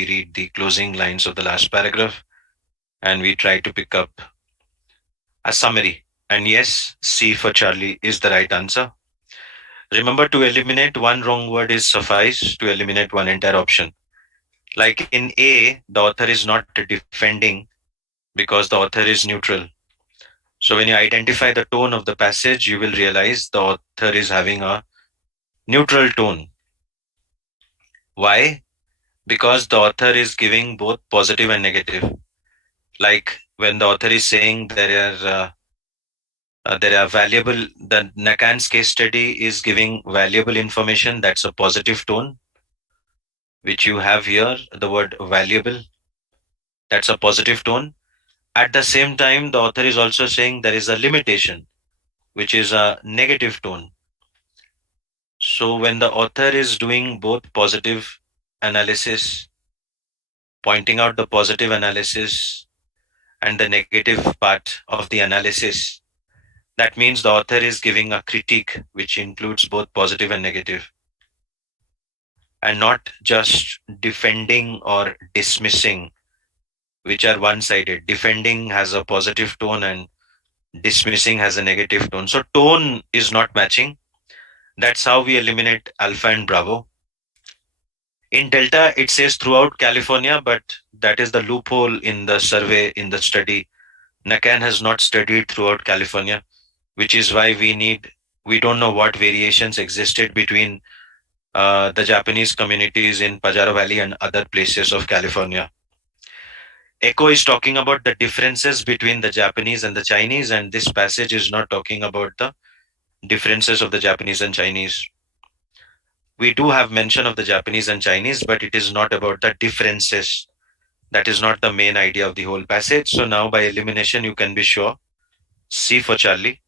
we read the closing lines of the last paragraph and we try to pick up a summary. And yes, C for Charlie is the right answer. Remember, to eliminate one wrong word is suffice to eliminate one entire option. Like in A, the author is not defending because the author is neutral. So when you identify the tone of the passage, you will realize the author is having a neutral tone. Why? Because the author is giving both positive and negative. Like when the author is saying there are valuable, the Nakan's case study is giving valuable information. That's a positive tone, which you have here. The word valuable, that's a positive tone. At the same time, the author is also saying there is a limitation, which is a negative tone. So when the author is doing both positive analysis, pointing out the positive analysis and the negative part of the analysis, that means the author is giving a critique which includes both positive and negative, and not just defending or dismissing, which are one sided. Defending has a positive tone and dismissing has a negative tone. So, tone is not matching. That's how we eliminate Alpha and Bravo. In Delta, it says throughout California, but that is the loophole in the survey, in the study. Nakan has not studied throughout California, which is why we don't know what variations existed between the Japanese communities in Pajaro Valley and other places of California. Echo is talking about the differences between the Japanese and the Chinese, and this passage is not talking about the differences of the Japanese and Chinese. We do have mention of the Japanese and Chinese, but it is not about the differences. That is not the main idea of the whole passage. So now by elimination, you can be sure. C for Charlie,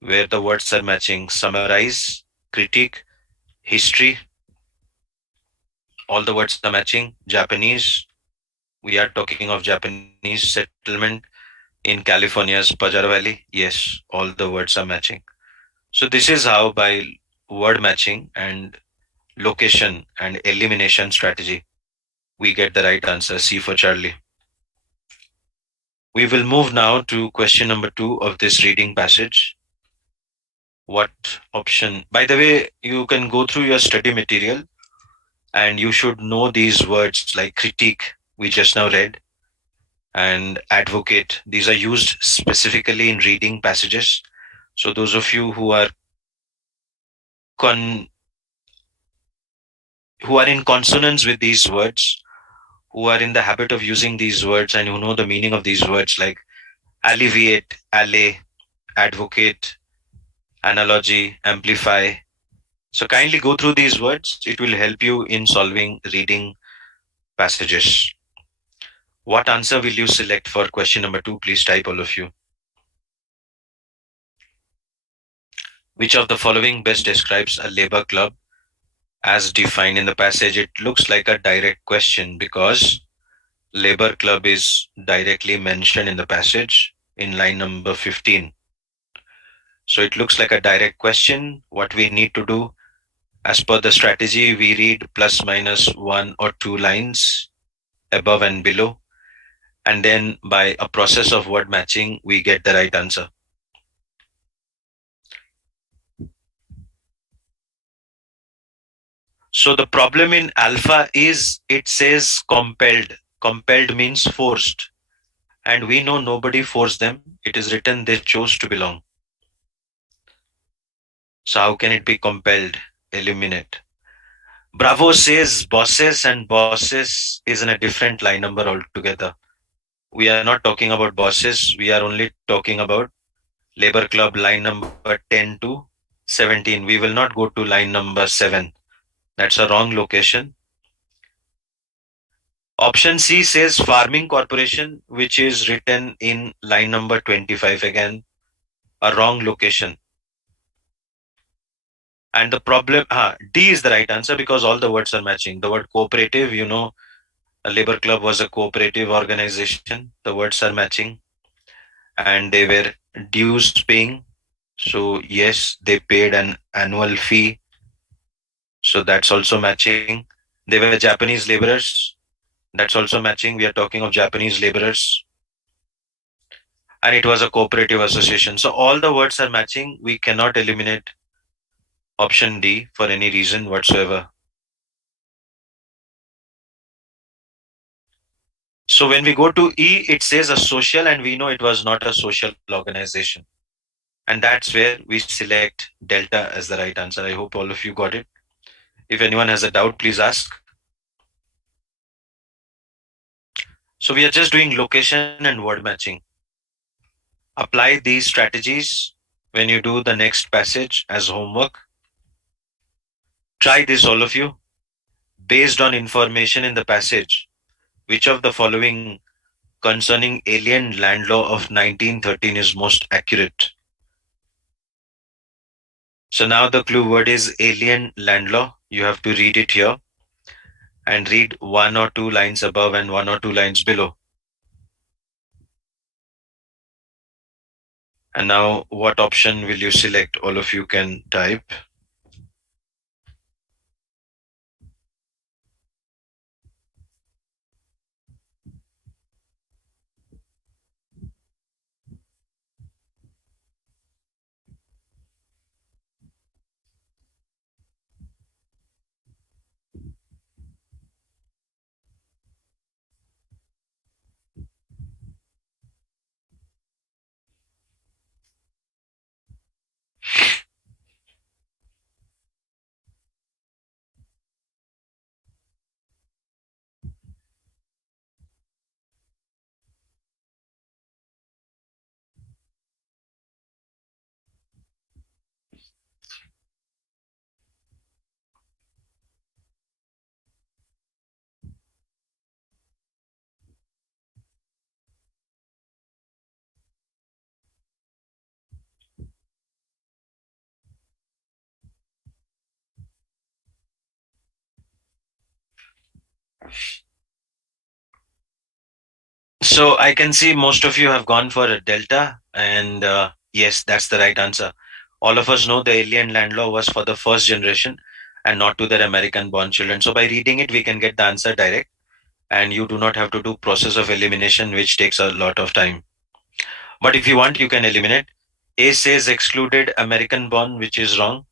where the words are matching: summarize, critique, history. All the words are matching. Japanese, we are talking of Japanese settlement in California's Pajaro Valley. Yes, all the words are matching. So this is how, by word matching and location and elimination strategy, we get the right answer, C for Charlie. We will move now to question number 2 of this reading passage. What option? By the way, you can go through your study material and you should know these words like critique, we just now read, and advocate. These are used specifically in reading passages. So those of you who are in consonance with these words, who are in the habit of using these words and who know the meaning of these words like alleviate, allay, advocate, analogy, amplify. So kindly go through these words. It will help you in solving reading passages. What answer will you select for question number 2? Please type, all of you. Which of the following best describes a labor club as defined in the passage? It looks like a direct question because labor club is directly mentioned in the passage in line number 15. So it looks like a direct question. What we need to do, as per the strategy, we read plus minus 1 or 2 lines above and below, and then by a process of word matching, we get the right answer. So the problem in Alpha is it says compelled. Compelled means forced. And we know nobody forced them. It is written they chose to belong. So how can it be compelled? Eliminate. Bravo says bosses, and bosses is in a different line number altogether. We are not talking about bosses. We are only talking about labor club line number 10 to 17. We will not go to line number 7. That's a wrong location. Option C says farming corporation, which is written in line number 25. Again, a wrong location. And the problem, D is the right answer because all the words are matching. The word cooperative, you know, a labor club was a cooperative organization. The words are matching. And they were dues paying. So yes, they paid an annual fee. So that's also matching. They were Japanese laborers. That's also matching. We are talking of Japanese laborers. And it was a cooperative association. So all the words are matching. We cannot eliminate option D for any reason whatsoever. So when we go to E, it says a social, and we know it was not a social organization. And that's where we select delta as the right answer. I hope all of you got it. If anyone has a doubt, please ask. So we are just doing location and word matching. Apply these strategies when you do the next passage as homework. Try this, all of you. Based on information in the passage, which of the following concerning alien land law of 1913 is most accurate? So now the clue word is alien land law. You have to read it here and read one or two lines above and one or two lines below. And now what option will you select? All of you can type. So I can see most of you have gone for a delta, and yes, that's the right answer. All of us know the alien land law was for the first generation and not to their American born children. So by reading it, we can get the answer direct, and you do not have to do process of elimination, which takes a lot of time. But if you want, you can eliminate. A says excluded American born, which is wrong.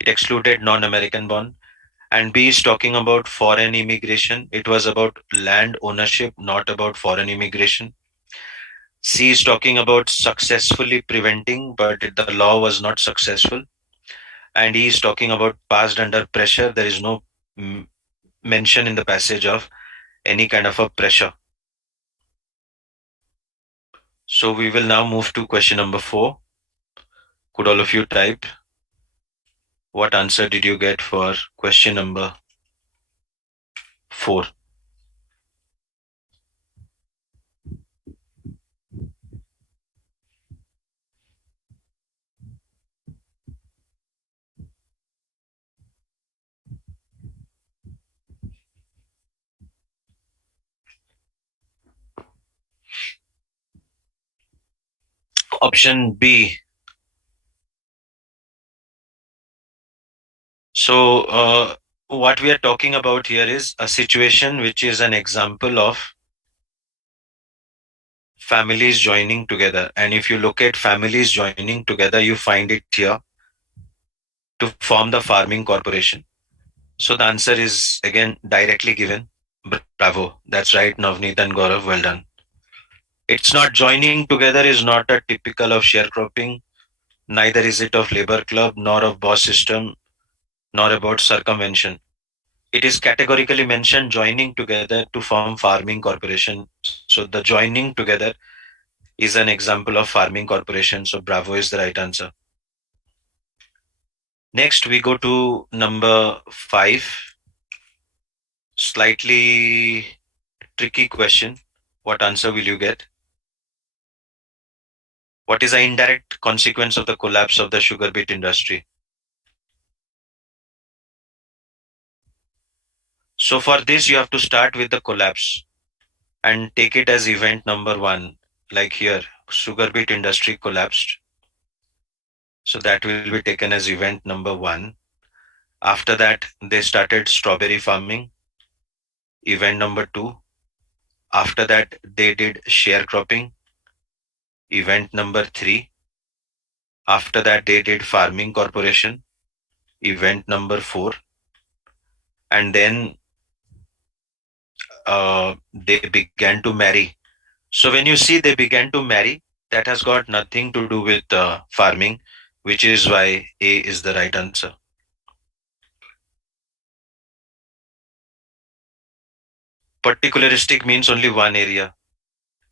It excluded non-American born. And B is talking about foreign immigration. It was about land ownership, not about foreign immigration. C is talking about successfully preventing, but the law was not successful. And E is talking about passed under pressure. There is no mention in the passage of any kind of a pressure. So we will now move to question number 4. Could all of you type? What answer did you get for question number 4? Option B. So, what we are talking about here is a situation which is an example of families joining together. And if you look at families joining together, you find it here to form the farming corporation. So the answer is again directly given. Bravo. That's right, Navneet and Gaurav. Well done. It's not joining together is not a typical of sharecropping. Neither is it of labor club, nor of boss system, nor about circumvention. It is categorically mentioned joining together to form farming corporation. So the joining together is an example of farming corporation. So bravo is the right answer. Next, we go to number 5. Slightly tricky question. What answer will you get? What is the indirect consequence of the collapse of the sugar beet industry? So for this, you have to start with the collapse and take it as event number 1. Like here, sugar beet industry collapsed. So that will be taken as event number 1. After that, they started strawberry farming. Event number 2. After that, they did sharecropping. Event number 3. After that, they did farming corporation. Event number 4. And then they began to marry. So when you see they began to marry, that has got nothing to do with farming, which is why A is the right answer. Particularistic means only one area.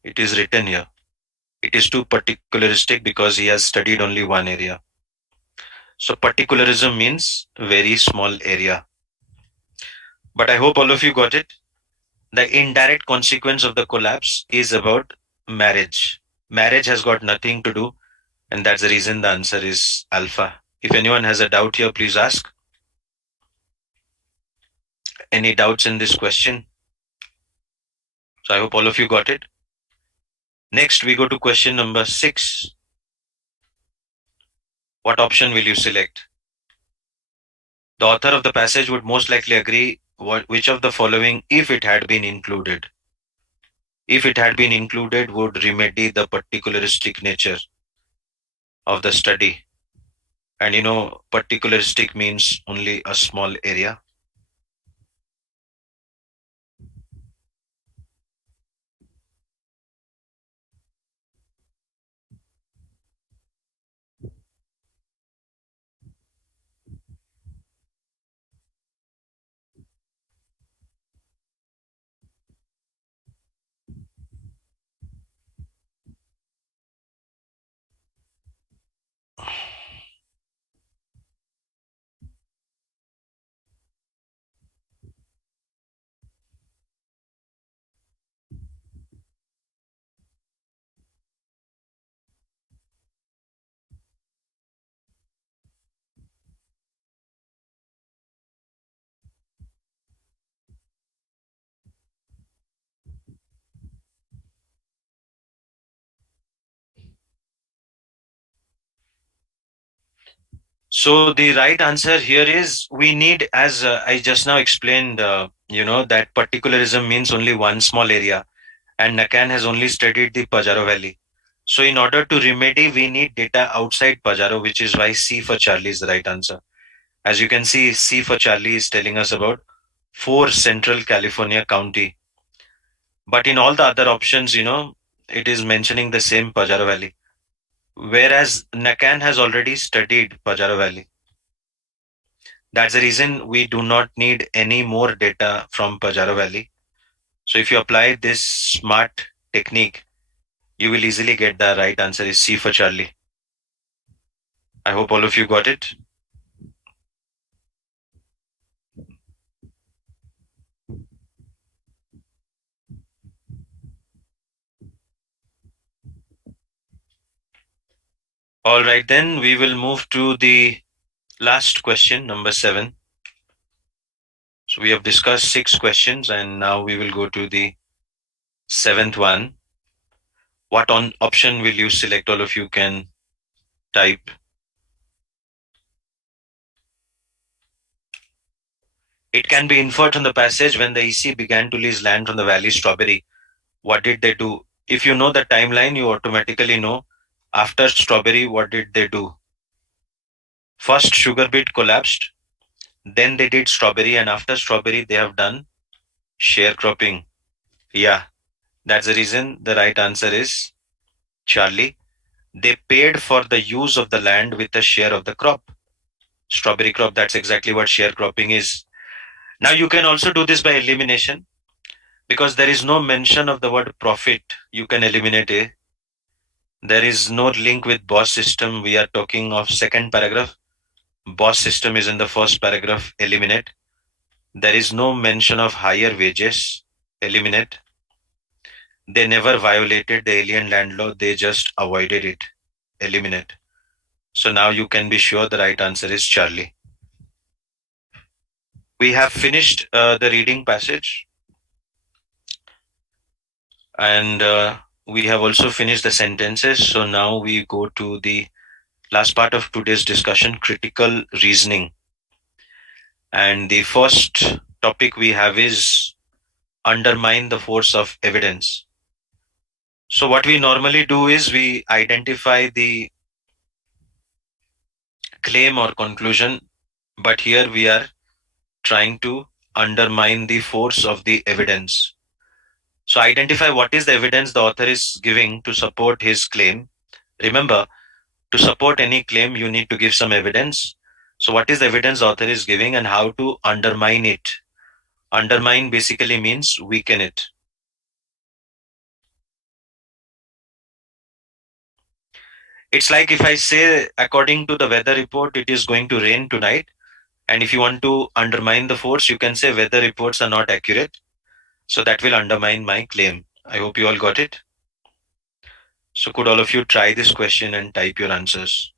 It is written here. It is too particularistic because he has studied only one area. So particularism means very small area. But I hope all of you got it. The indirect consequence of the collapse is about marriage. Marriage has got nothing to do, and that's the reason the answer is alpha. If anyone has a doubt here, please ask. Any doubts in this question? So I hope all of you got it. Next, we go to question number 6. What option will you select? The author of the passage would most likely agree which of the following, if it had been included, would remedy the particularistic nature of the study. And particularistic means only a small area. So the right answer here is we need, as I just now explained, that particularism means only one small area, and Nakan has only studied the Pajaro Valley. So in order to remedy, we need data outside Pajaro, which is why C for Charlie is the right answer. As you can see, C for Charlie is telling us about 4 Central California county. But in all the other options, it is mentioning the same Pajaro Valley. Whereas Nakan has already studied Pajaro Valley. That's the reason we do not need any more data from Pajaro Valley. So if you apply this smart technique, you will easily get the right answer is C for Charlie. I hope all of you got it. All right, then we will move to the last question, number 7. So we have discussed 6 questions and now we will go to the 7th one. What option will you select? All of you can type. It can be inferred from the passage when the EC began to lease land from the Valley Strawberry. What did they do? If you know the timeline, you automatically know after Strawberry, what did they do? First, Sugar Beet collapsed. Then they did Strawberry, and after Strawberry, they have done sharecropping. Yeah, that's the reason the right answer is Charlie. They paid for the use of the land with a share of the crop. Strawberry crop, that's exactly what sharecropping is. Now you can also do this by elimination because there is no mention of the word profit. You can eliminate it. There is no link with boss system. We are talking of second paragraph. Boss system is in the first paragraph. Eliminate. There is no mention of higher wages. Eliminate. They never violated the alien land law. They just avoided it. Eliminate. So now you can be sure the right answer is Charlie. We have finished the reading passage. And we have also finished the sentences. So now we go to the last part of today's discussion, critical reasoning. And the first topic we have is undermine the force of evidence. So what we normally do is we identify the claim or conclusion, but here we are trying to undermine the force of the evidence. So identify what is the evidence the author is giving to support his claim. Remember, to support any claim, you need to give some evidence. So what is the evidence the author is giving and how to undermine it? Undermine basically means weaken it. It's like if I say, according to the weather report, it is going to rain tonight. And if you want to undermine the force, you can say weather reports are not accurate. So that will undermine my claim. I hope you all got it. So could all of you try this question and type your answers?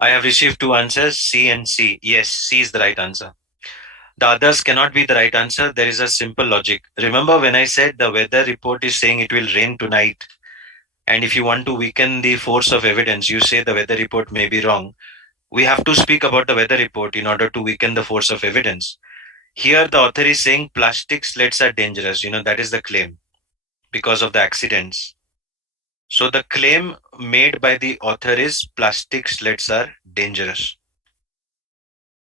I have received two answers, C and C. Yes, C is the right answer. The others cannot be the right answer. There is a simple logic. Remember when I said the weather report is saying it will rain tonight, and if you want to weaken the force of evidence, you say the weather report may be wrong. We have to speak about the weather report in order to weaken the force of evidence. Here, the author is saying plastic sleds are dangerous. That is the claim because of the accidents. So, the claim made by the author is plastic sleds are dangerous.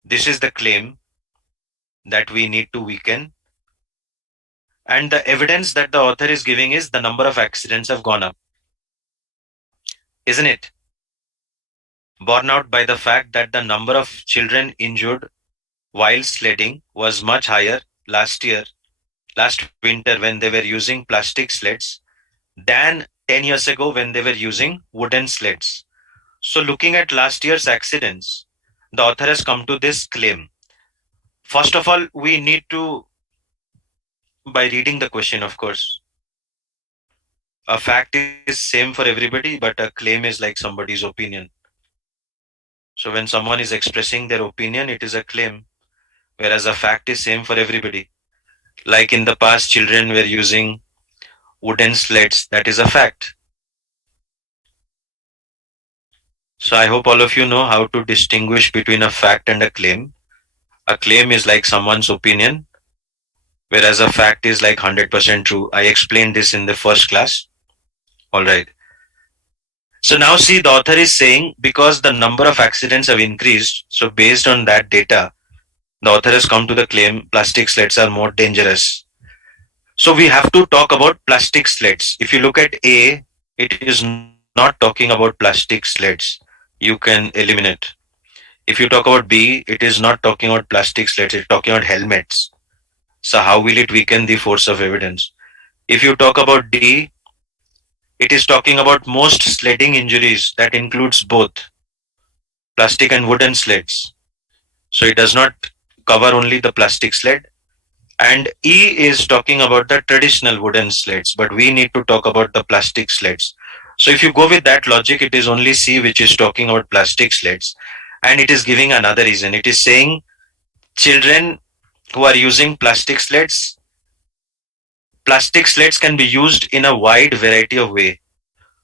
This is the claim that we need to weaken. And the evidence that the author is giving is the number of accidents have gone up. Isn't it? Borne out by the fact that the number of children injured while sledding was much higher last winter when they were using plastic sleds than 10 years ago when they were using wooden sleds. So looking at last year's accidents, the author has come to this claim. First of all, we need to, by reading the question, of course, a fact is same for everybody, but a claim is like somebody's opinion. So when someone is expressing their opinion, it is a claim, whereas a fact is same for everybody. Like in the past, children were using wooden sleds. That is a fact. So I hope all of you know how to distinguish between a fact and a claim. A claim is like someone's opinion, whereas a fact is like 100% true. I explained this in the first class. All right. So now see, the author is saying because the number of accidents have increased, so based on that data, the author has come to the claim plastic sleds are more dangerous. So we have to talk about plastic sleds. If you look at A, it is not talking about plastic sleds. You can eliminate. If you talk about B, it is not talking about plastic sleds, it's talking about helmets. So how will it weaken the force of evidence? If you talk about D, it is talking about most sledding injuries that includes both plastic and wooden sleds. So it does not cover only the plastic sled. And E is talking about the traditional wooden sleds, but we need to talk about the plastic sleds. So if you go with that logic, it is only C which is talking about plastic sleds. And it is giving another reason. It is saying children who are using plastic slates. Plastic slates can be used in a wide variety of ways.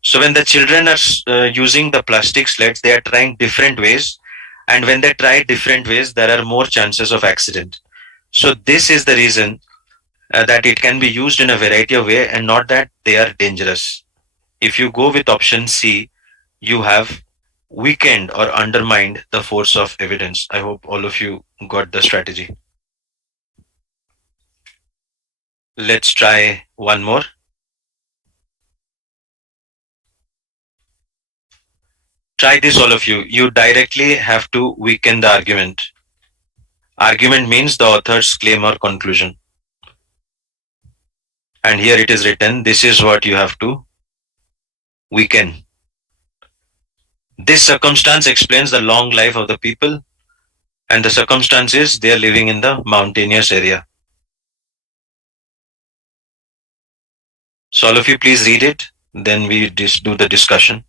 So when the children are using the plastic slates, they are trying different ways, and when they try different ways, there are more chances of accident. So this is the reason that it can be used in a variety of ways, and not that they are dangerous. If you go with option C, you have weakened or undermined the force of evidence. I hope all of you got the strategy. Let's try one more. Try this, all of you. You directly have to weaken the argument. Argument means the author's claim or conclusion. And here it is written, this is what you have to weaken. This circumstance explains the long life of the people, and the circumstance is they are living in the mountainous area. So all of you please read it, then we do the discussion.